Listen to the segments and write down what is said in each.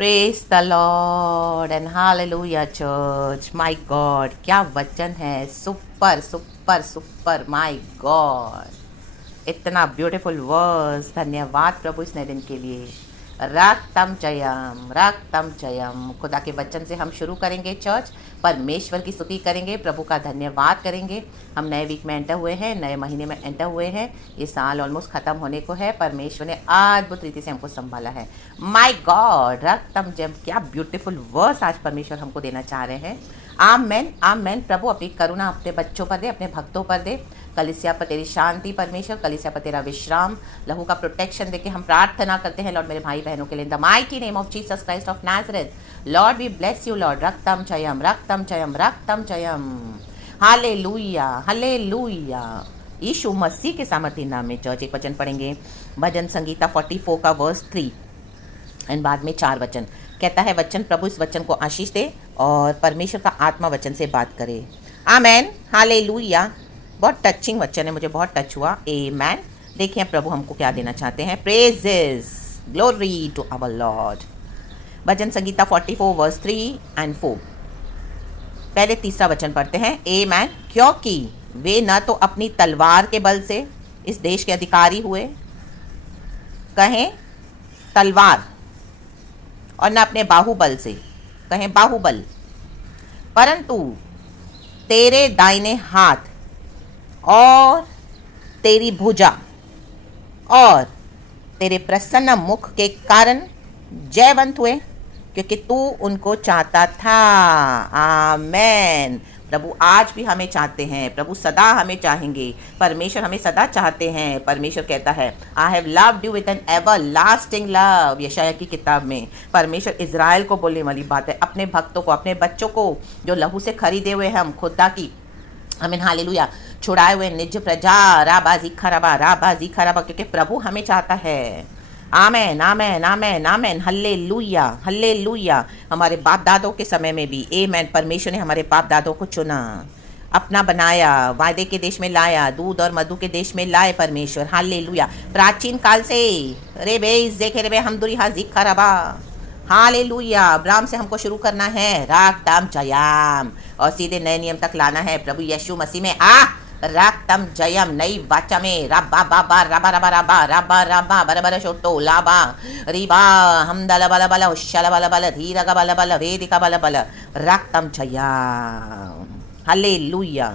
Praise the Lord and hallelujah church. My God, क्या वचन है! Super super super, my God, इतना beautiful verse. धन्यवाद प्रभु इस नए दिन के लिए। रक्तम जयम, रक्तम जयम। खुदा के वचन से हम शुरू करेंगे चर्च। परमेश्वर की स्तुति करेंगे, प्रभु का धन्यवाद करेंगे। हम नए वीक में एंटर हुए हैं, नए महीने में एंटर हुए हैं। ये साल ऑलमोस्ट ख़त्म होने को है। परमेश्वर ने अद्भुत रीति से हमको संभाला है। माय गॉड, रक्तम जयम, क्या ब्यूटीफुल वर्स आज परमेश्वर हमको देना चाह रहे हैं। आमेन आमेन। प्रभु अपनी करुणा अपने बच्चों पर दे, अपने भक्तों पर दे। कलीसिया पर तेरी शांति परमेश्वर, कलीसिया पर तेरा विश्राम, लहू का प्रोटेक्शन देके हम प्रार्थना करते हैं लॉर्ड मेरे भाई बहनों के लिए। In the mighty name of Jesus Christ of Nazareth Lord we bless you Lord. रक्तम जयम, रक्तम जयम, रक्तम जयम। Hallelujah hallelujah. यीशु मसीह के सामर्थ्य नाम में चर्च एक वचन पढ़ेंगे। भजन संगीता 44 का वर्स 3 एंड बाद में 4 वचन कहता है। वचन प्रभु इस वचन को आशीष दे और परमेश्वर का आत्मा वचन से बात करे। Amen hallelujah. बहुत टचिंग वचन है, मुझे बहुत टच हुआ। आमेन। देखिए प्रभु हमको क्या देना चाहते हैं। Praises, glory to our Lord. भजन संगीता 44 वर्स 3 एंड 4। पहले तीसरा वचन पढ़ते हैं। आमेन। क्योंकि वे न तो अपनी तलवार के बल से इस देश के अधिकारी हुए, कहें तलवार, और न अपने बाहुबल से, कहें बाहुबल, परंतु तेरे दाहिने हाथ और तेरी भुजा और तेरे प्रसन्न मुख के कारण जयवंत हुए, क्योंकि तू उनको चाहता था। आमेन। प्रभु आज भी हमें चाहते हैं, प्रभु सदा हमें चाहेंगे। परमेश्वर हमें सदा चाहते हैं। परमेश्वर कहता है I have loved you with an everlasting love. यशायाह की किताब में परमेश्वर इज़राइल को बोलने वाली बात है, अपने भक्तों को, अपने बच्चों को जो लहू से खरीदे हुए हैं हम खुदा की, आमीन हालेलुया, छुड़ाए हुए निज प्रजा, राबाजी खराबा, क्योंकि प्रभु हमें चाहता है। Amen amen amen amen. Hallelujah hallelujah. हमारे बाप दादों के समय में भी आमेन, परमेश्वर ने हमारे बाप दादों को चुना, अपना बनाया, वायदे के देश में लाया, दूध और मधु के देश में लाए परमेश्वर। हालेलुया। प्राचीन काल से रे बेस देखे रे हम दुरी हाजी खराबा। हालेलुया। अब्राहम से हमको शुरू करना है, राक्तम जयम, और सीधे नए नियम तक लाना है प्रभु यीशु मसीह में। राक्तम जयम, नई वाचा में रबा बाबा रबा रबा रबा रबा रबा बरबर शोटो लाबा रिबा हमदल बल बल उशल बल बल धीरग बल बल वेदिका बल बल। राक्तम जयम। हालेलुया।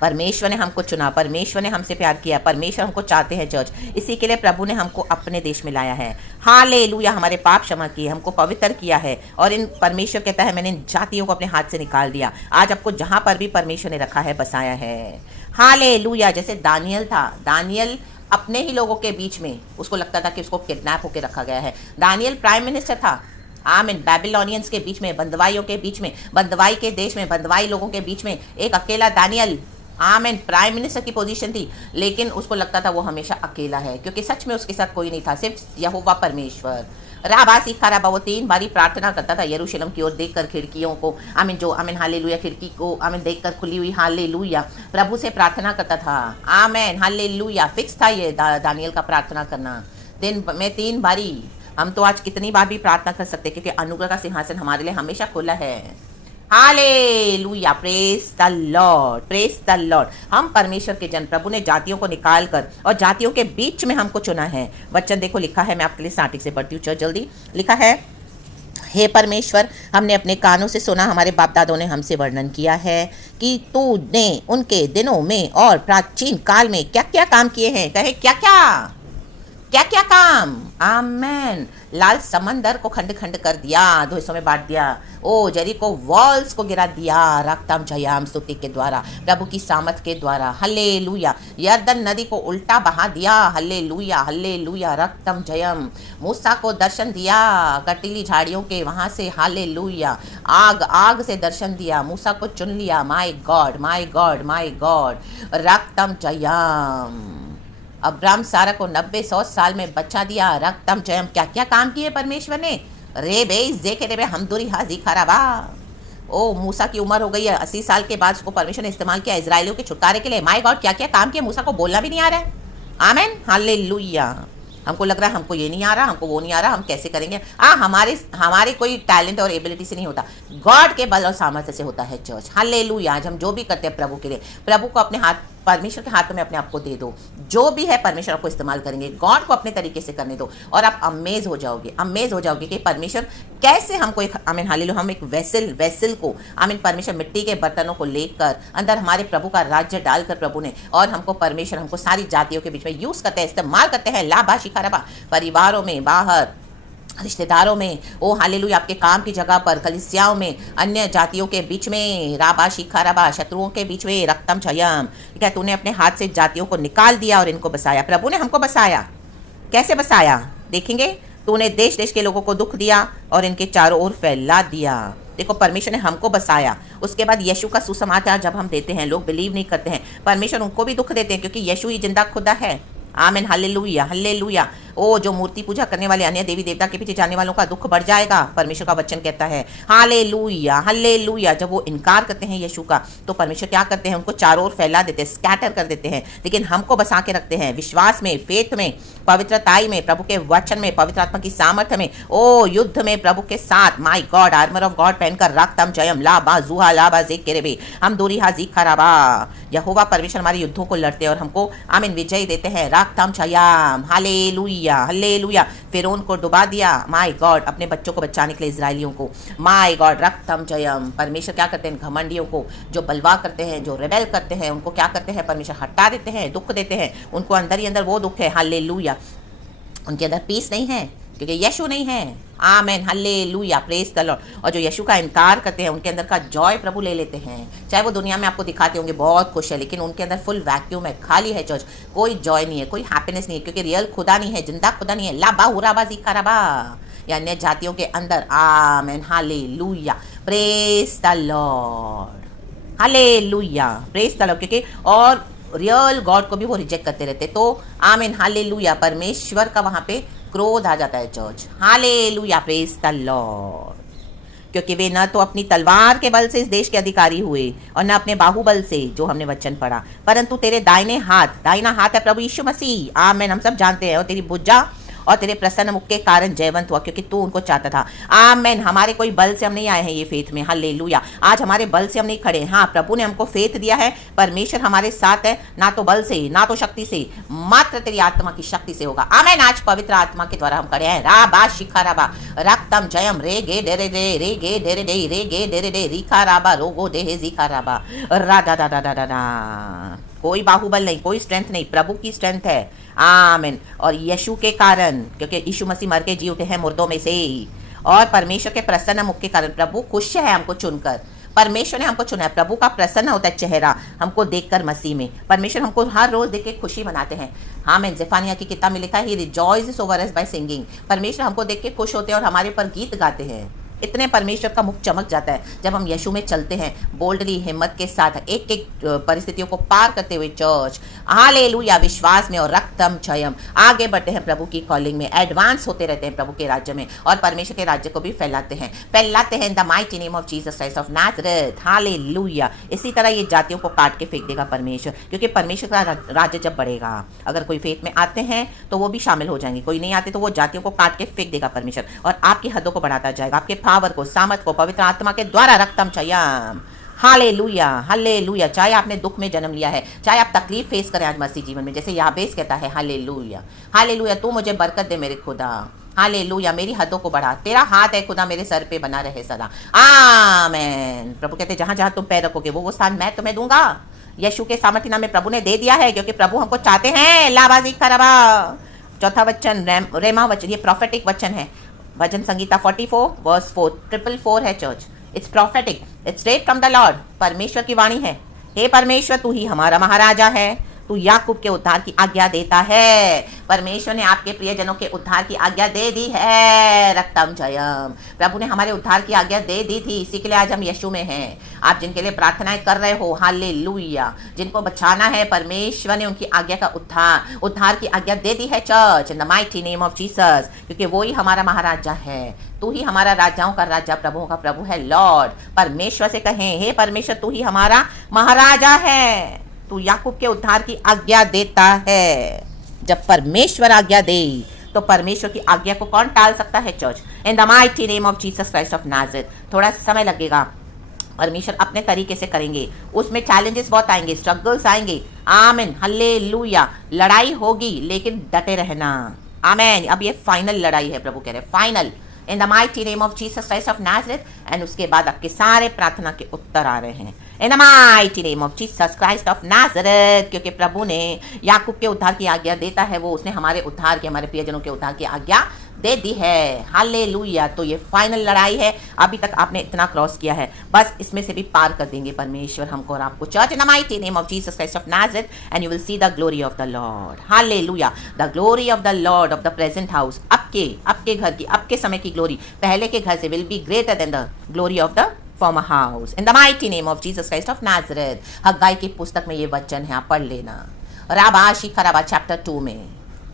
परमेश्वर ने हमको चुना, परमेश्वर ने हमसे प्यार किया, परमेश्वर हमको चाहते हैं चर्च। इसी के लिए प्रभु ने हमको अपने देश में लाया है। हालेलुया। हमारे पाप क्षमा किए, हमको पवित्र किया है, और इन परमेश्वर कहता है मैंने इन जातियों को अपने हाथ से निकाल दिया। आज आपको जहाँ पर भी परमेश्वर ने रखा है, बसाया है। हालेलुया। जैसे दानियल था, दानियल अपने ही लोगों के बीच में, उसको लगता था कि उसको किडनैप होकर रखा गया है। दानियल प्राइम मिनिस्टर था, आमीन, बैबिलोनियंस के बीच में, बंदवाइयों के बीच में, बंदवाई के देश में, बंदवाई लोगों के बीच में एक अकेला दानियल, आमीन, प्राइम मिनिस्टर की पोजीशन थी, लेकिन उसको लगता था वो हमेशा अकेला है, क्योंकि सच में उसके साथ कोई नहीं था, सिर्फ यहोवा परमेश्वर। राबासी खराबा, वो 3 बारी प्रार्थना करता था यरूशलेम की ओर देखकर, खिड़कियों को, आमीन, जो आमीन हालेलुया, खिड़की को आमीन देखकर खुली हुई, हालेलुया, प्रभु से प्रार्थना करता था। आमीन हालेलुया। फिक्स था ये दानियल का प्रार्थना करना, दिन में 3 बारी। हम तो आज कितनी बार भी प्रार्थना कर सकते हैं, क्योंकि अनुग्रह का सिंहासन हमारे लिए हमेशा खुला है। Hallelujah. Praise the Lord, praise the Lord. हम परमेश्वर के जन, प्रभु ने जातियों को निकाल कर और जातियों के बीच में हमको चुना है। वचन देखो लिखा है, मैं आपके लिए स्टार्टिंग से पढ़ती हूँ चल जल्दी। लिखा है, हे परमेश्वर, हमने अपने कानों से सुना, हमारे बाप दादों ने हमसे वर्णन किया है कि तूने उनके दिनों में और प्राचीन काल में क्या क्या काम किए हैं। कहे क्या क्या, क्या क्या काम। आमेन। लाल समंदर को खंड खंड कर दिया, 2 हिस्सों में बांट दिया। ओ जेरिको वॉल्स को गिरा दिया, रक्तम जयम, स्तुति के द्वारा, प्रभु की सामत के द्वारा। हल्लेलुया। यरदन नदी को उल्टा बहा दिया। Hallelujah hallelujah. रक्तम जयम। मूसा को दर्शन दिया कटीली झाड़ियों के वहां से। हालेलुया। आग से दर्शन दिया, मूसा को चुन लिया। My God my God my God. रक्तम जयम। अब्राहम सारा को 90-100 साल में बचा दिया। रक्तम जयम। क्या क्या काम किए परमेश्वर ने। रे बेस देखे रे हम दुरी हाजी खराबा। ओ मूसा की उम्र हो गई है, 80 साल के बाद उसको परमेश्वर ने इस्तेमाल किया इजराइलियों के छुटकारे के लिए। माय गॉड, क्या क्या काम किया, मूसा को बोलना भी नहीं आ रहा है। Amen hallelujah. हमको लग रहा है हमको ये नहीं आ रहा, हमको वो नहीं आ रहा, हम कैसे करेंगे। हमारे हमारे कोई टैलेंट और एबिलिटी से नहीं होता, गॉड के बल और सामर्थ्य से होता है चर्च। हालेलुया। आज हम जो भी करते हैं प्रभु के लिए, प्रभु को अपने हाथ, परमेश्वर के हाथों में अपने आप को दे दो। जो भी है परमेश्वर आपको इस्तेमाल करेंगे, गॉड को अपने तरीके से करने दो और आप अमेज हो जाओगे कि परमेश्वर कैसे हमको एक आमीन हालेलुया, हम एक वेसल को आमीन परमेश्वर मिट्टी के बर्तनों को लेकर अंदर हमारे प्रभु का राज्य डालकर प्रभु ने, और हमको परमेश्वर हमको सारी जातियों के बीच में यूज करते हैं, इस्तेमाल करते हैं। लाभा शिखारबा, परिवारों में, बाहर रिश्तेदारों में, ओ हालेलुया, आपके काम की जगह पर, कलीसियाओं में, अन्य जातियों के बीच में, राबा शिखा राबा, शत्रुओं के बीच में, रक्तम छयम। क्या तूने अपने हाथ से जातियों को निकाल दिया और इनको बसाया। प्रभु ने हमको बसाया। कैसे बसाया देखेंगे। तूने देश देश के लोगों को दुख दिया और इनके चारों ओर फैला दिया। देखो परमेश्वर ने हमको बसाया। उसके बाद यीशु का सुसमाचार जब हम देते हैं, लोग बिलीव नहीं करते हैं, परमेश्वर उनको भी दुख देते हैं, क्योंकि यीशु ही जिंदा खुदा है। आमीन हालेलुया हालेलुया। ओ जो मूर्ति पूजा करने वाले अन्य देवी देवता के पीछे जाने वालों का दुख बढ़ जाएगा, परमेश्वर का वचन कहता है। Hallelujah hallelujah. जब वो इनकार करते हैं यीशु का, तो परमेश्वर क्या करते हैं, उनको चारों ओर फैला देते हैं, स्कैटर कर देते हैं। लेकिन हमको बसा के रखते हैं विश्वास में, फेथ में, पवित्रताई में, प्रभु के वचन में, पवित्र आत्मा की सामर्थ्य में, ओ युद्ध में प्रभु के साथ। My God, armour of God पहनकर रक्तम जयम लाबा जुहा लाबा जेकेरेबे हम दूरी हाजी खराबा। यहोवा परमेश्वर हमारे युद्धों को लड़ते हैं और हमको आमीन विजय देते हैं। रक्तम जयम हालेलुया हालेलुया। फिरौन को डुबा दिया, माय गॉड, अपने बच्चों को बचाने के लिए इजरायलियों को। माय गॉड, रक्तम जयम। परमेश्वर क्या करते हैं, घमंडियों को, जो बलवा करते हैं, जो रेबेल करते हैं, उनको क्या करते हैं, परमेश्वर हटा देते हैं, दुख देते हैं। उनको अंदर ही अंदर वो दुख है। हालेलुया। उनके अंदर पीस नहीं है, क्योंकि यीशु नहीं है। Amen hallelujah, praise the Lord. और जो यीशु का इनकार करते हैं, उनके अंदर का जॉय प्रभु ले लेते हैं। चाहे वो दुनिया में आपको दिखाते होंगे बहुत खुश है, लेकिन उनके अंदर फुल वैक्यूम है, खाली है चर्च। कोई जॉय नहीं है, कोई हैप्पीनेस नहीं है, क्योंकि रियल खुदा नहीं है, जिंदा खुदा नहीं है। लाबा हुराबा जिकाराबा, या अन्य जातियों के अंदर। Amen hallelujah, praise the Lord hallelujah, praise the Lord. क्योंकि और रियल गॉड को भी वो रिजेक्ट करते रहते। तो आमीन हालेलुया, परमेश्वर का वहां पे क्रोध आ जाता है church. Hallelujah, praise the Lord. क्योंकि वे न तो अपनी तलवार के बल से इस देश के अधिकारी हुए और न अपने बाहुबल से, जो हमने वचन पढ़ा, परंतु तेरे दाहिना हाथ है प्रभु यीशु मसीह। आमीन, हम सब जानते हैं। और तेरी भुजा और तेरे प्रसन्न मुख के कारण जयवंत हुआ, क्योंकि तू उनको चाहता था। आमेन। हमारे कोई बल से हम नहीं आए हैं ये फेथ में। हालेलुया। आज हमारे बल से हम नहीं खड़े। हाँ, प्रभु ने हमको फेथ दिया है, परमेश्वर हमारे साथ है, ना तो बल से, ना तो शक्ति से, मात्र तेरी आत्मा की शक्ति से होगा। आमेन। आज पवित्र आत्मा के द्वारा हम खड़े हैं। राबा शिखा राबा, रक्तम जयम, रे गे डेरे डे, रे गे डेरे डे, रे गे डेरे डे, रिखा राबा, रोगो देहे जिखा राबा, रा दा दा दा दा दा दा। कोई बाहुबल नहीं, कोई स्ट्रेंथ नहीं, प्रभु की स्ट्रेंथ है। आमीन। और यीशु के कारण, क्योंकि यीशु मसीह मर के जी उठे हैं मुर्दों में से, और परमेश्वर के प्रसन्न मुख के कारण प्रभु खुश है हमको चुनकर। परमेश्वर ने हमको चुना है। प्रभु का प्रसन्न होता है चेहरा हमको देखकर मसीह में। परमेश्वर हमको हर रोज देख के खुशी मनाते हैं। हाँ, मैं ज़ेफानिया की किताब में लिखा है, he rejoices over us by singing. परमेश्वर हमको देख के खुश होते हैं और हमारे पर गीत गाते हैं। इतने परमेश्वर का मुख चमक जाता है जब हम यीशु में चलते हैं, बोल्डली, हिम्मत के साथ, एक एक परिस्थितियों को पार करते हुए चर्च। हालेलुया, विश्वास में और रक्तम क्षयम आगे बढ़ते हैं प्रभु की कॉलिंग में, एडवांस होते रहते हैं प्रभु के राज्य में, और परमेश्वर के राज्य को भी फैलाते हैं इन the mighty name of Jesus Christ of Nazareth. Hallelujah. इसी तरह ये जातियों को काट के फेंक देगा परमेश्वर, क्योंकि परमेश्वर का राज्य जब बढ़ेगा, अगर कोई फेथ में आते हैं तो वो भी शामिल हो जाएंगे, कोई नहीं आते तो वो जातियों को काट के फेंक देगा परमेश्वर, और आपकी हदों को बढ़ाता जाएगा, आपके पावर को, सामर्थ को, पवित्र आत्मा के द्वारा रक्तम चयम। Hallelujah hallelujah. चाहे आपने दुख में जन्म लिया है, चाहे आप तकलीफ फेस करें आज मसीह जीवन में, जैसे याबेस कहता है, हालेलुया हालेलुया, तू मुझे बरकत दे मेरे खुदा। हालेलुया, मेरी हदों को बढ़ा, तेरा हाथ है खुदा मेरे सर पे बना रहे सदा। आमेन। प्रभु कहते जहां जहां तुम पैर रखोगे वो स्थान मैं तुम्हें दूंगा। यीशु के सामर्थ्य नाम में प्रभु ने दे दिया है, क्योंकि प्रभु हमको चाहते हैं। लाबाजी खराबा। चौथा वचन रेमा वचन, ये प्रॉफेटिक वचन है। भजन संगीता 44 वर्स 4, 444 है church. It's prophetic, it's straight from the Lord. परमेश्वर की वाणी है। हे परमेश्वर, तू ही हमारा महाराजा है, तू याकूब के उद्धार की आज्ञा देता है। परमेश्वर ने आपके प्रियजनों के उद्धार की आज्ञा दे दी है। रक्तम जयम। प्रभु ने हमारे उद्धार की आज्ञा दे दी थी, इसी के लिए आज हम यीशु में हैं। आप जिनके लिए प्रार्थनाएं कर रहे हो, हालेलुया, जिनको बचाना है, परमेश्वर ने उनकी आज्ञा का उद्धार की आज्ञा दे दी है church, in the mighty name of Jesus, क्योंकि वो ही हमारा महाराजा है। तू ही हमारा राजाओं का राजा, प्रभुओं का प्रभु है, लॉर्ड। परमेश्वर से कहें, हे परमेश्वर, तू ही हमारा महाराजा है, तू याकूब के उद्धार की आज्ञा देता है। जब परमेश्वर आज्ञा दे, तो परमेश्वर की आज्ञा को कौन टाल सकता है church? In the mighty name of Jesus Christ of Nazareth. थोड़ा समय लगेगा, परमेश्वर अपने तरीके से करेंगे, उसमें चैलेंजेस बहुत आएंगे, स्ट्रगल्स आएंगे। आमीन, हालेलुया। लड़ाई होगी लेकिन डटे रहना। आमीन। अब ये फाइनल लड़ाई है, प्रभु कह रहे हैं final, in the mighty name of Jesus Christ of Nazareth. And उसके बाद आपके सारे प्रार्थना के उत्तर आ रहे हैं इन the mighty name of Jesus Christ of Nazareth. क्योंकि प्रभु ने याकूब के उद्धार की आज्ञा देता है, वो उसने हमारे उद्धार की, हमारे प्रियजनों के उद्धार की आज्ञा दे दी है। हालेलुया। तो ये फाइनल लड़ाई है, अभी तक आपने इतना क्रॉस किया है, बस इसमें से भी पार कर देंगे परमेश्वर हमको और आपको। Church in the mighty name of Jesus Christ of Nazareth and you will see the glory of the Lord. Hallelujah. The glory of the Lord of the present house, आपके घर की, आपके समय की ग्लोरी पहले के घर से will be greater than the glory of the former house in the mighty name of Jesus Christ of Nazareth। हग्गाई की पुस्तक में ये वचन है, आप पढ़ लेना, राबाशी खराबा चैप्टर 2 में।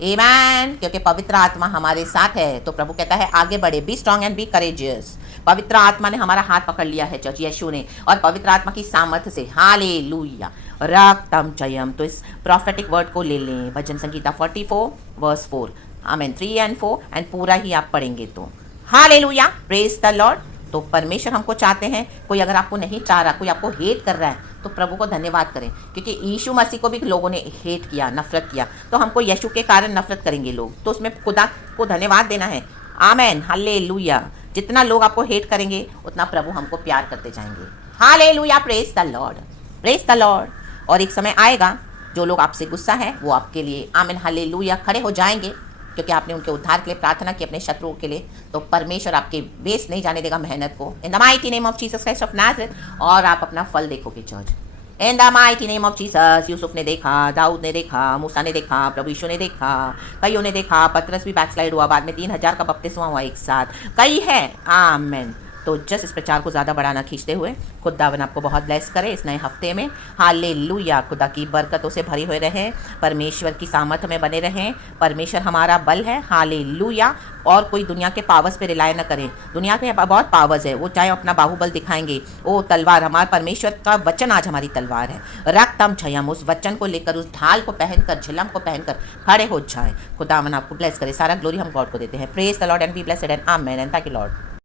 Amen। क्योंकि पवित्र आत्मा हमारे साथ है, तो प्रभु कहता है आगे बढ़े, be strong and be courageous. पवित्र आत्मा ने हमारा हाथ पकड़ लिया है चर्च, यीशु ने, और पवित्र आत्मा की सामर्थ्य से हालेलुया रक्तम चयम। तो इस प्रॉफेटिक वर्ड को ले लें, भजन संगीता 44 वर्स 4, आमीन, 3 and 4 एंड पूरा ही आप पढ़ेंगे तो हालेलुया, प्रेज द लॉर्ड। तो परमेश्वर हमको चाहते हैं, कोई अगर आपको नहीं चाह रहा, कोई आपको हेट कर रहा है, तो प्रभु को धन्यवाद करें, क्योंकि यीशु मसीह को भी लोगों ने हेट किया, नफरत किया, तो हमको यीशु के कारण नफरत करेंगे लोग, तो उसमें खुदा को धन्यवाद देना है। आमेन, हालेलुया। जितना लोग आपको हेट करेंगे उतना प्रभु हमको प्यार करते जाएंगे। Hallelujah, praise the Lord, praise the Lord. और एक समय आएगा जो लोग आपसे गुस्सा है वो आपके लिए आमीन हालेलुया खड़े हो जाएंगे, क्योंकि आपने उनके उद्धार के लिए प्रार्थना की, अपने शत्रुओं के लिए। तो परमेश्वर आपके वेस्ट नहीं जाने देगा मेहनत को, इन the mighty name of Jesus Christ of Nazareth. और आप अपना फल देखोगे church, in the mighty name of Jesus. Yusuf ने देखा, दाऊद ने देखा, मूसा ने देखा, प्रभु यीशु ने देखा, कईयों ने देखा, पतरस भी बैकस्लाइड हुआ, बाद में 3000 का बपतिस्मा हुआ एक साथ, कई है। आमीन। तो जस्ट इस प्रचार को ज़्यादा बढ़ाना खींचते हुए खुदावन आपको बहुत ब्लेस करे इस नए हफ्ते में। हालेलुया। खुदा की बरकतों से भरे हुए रहें, परमेश्वर की सामर्थ में बने रहें, परमेश्वर हमारा बल है। हालेलुया। और कोई दुनिया के पावर्स पे रिलाय न करें, दुनिया के बहुत पावर्स है, वो चाहे अपना बाहुबल दिखाएंगे, वो तलवार, हमारे परमेश्वर का वचन आज हमारी तलवार है। रक्तम छयम, उस वचन को लेकर, उस ढाल को पहनकर, झिलम को पहनकर खड़े हो जाए। खुदावन आपको ब्लेस करे, सारा ग्लोरी हम गॉड को देते हैं। Praise the Lord and be blessed and amen and thank you Lord.